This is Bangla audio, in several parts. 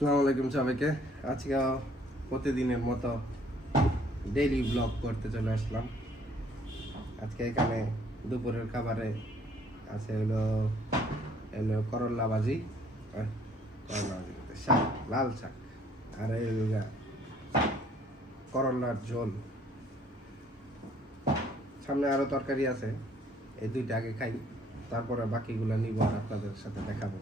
আসসালামু আলাইকুম সবাইকে। আজকে প্রতিদিনের মতো ডেইলি ব্লগ করতে চলে আসলাম। আজকে এখানে দুপুরের খাবারে আছে হলো হলো করলা ভাজি, শাক, লাল শাক, আর এই হলো করলার ঝোল। সামনে আরো তরকারি আছে, এই দুইটা আগে খাই, তারপরে বাকিগুলো নিব আর আপনাদের সাথে দেখাবো।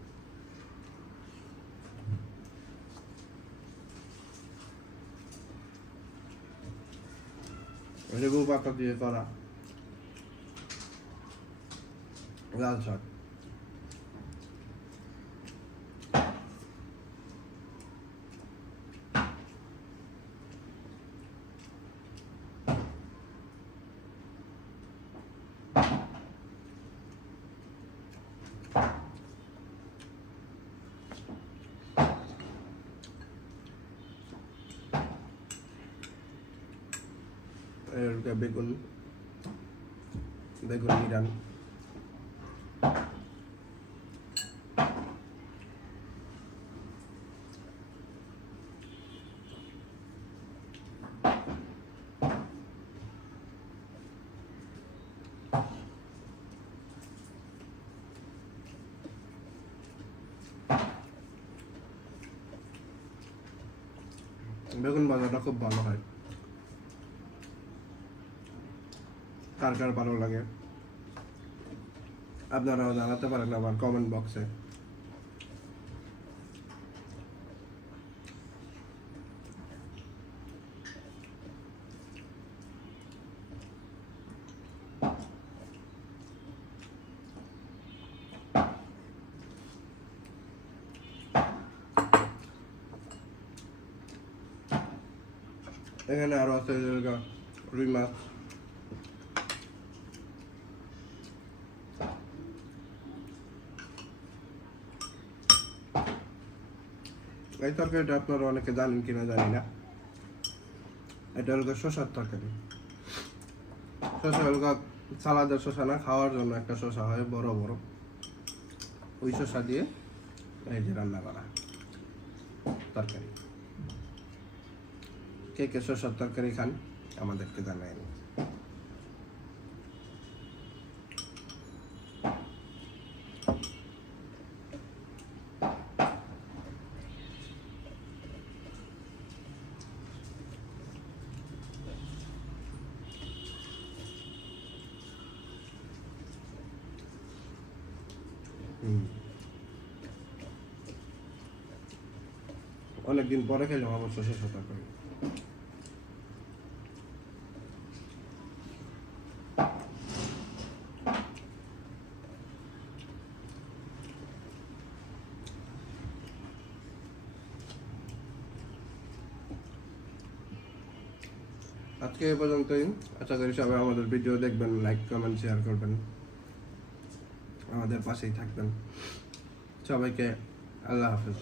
লেবু পাতা দিয়ে করা লাল শাক। বেগুন বেগুন নিরান, বেগুন ভাজাটা খুব ভালো হয়। কার কার ভালো লাগে আপনারাও জানাতে পারেন আমার কমেন্ট বক্সে। এখানে আরো আছে রুই মাছ, এই তরকারিটা আপনারা অনেকে জানেন কিনা জানি না। এটা হলো শসার তরকারি। শসা হলো সালাদের শসা না, খাওয়ার জন্য একটা শসা হয় বড় বড়, ওই শসা দিয়ে এই যে রান্না করা তরকারি। কে কে শসার তরকারি খান আমাদেরকে জানাবেন। অনেকদিন পরে খেলাম অবশ্য শসা তরকারি। আজকে এ পর্যন্তই। আশা করি সবাই আমাদের ভিডিও দেখবেন, লাইক কমেন্ট শেয়ার করবেন, আমাদের পাশেই থাকবেন। সবাইকে আল্লাহ হাফেজ।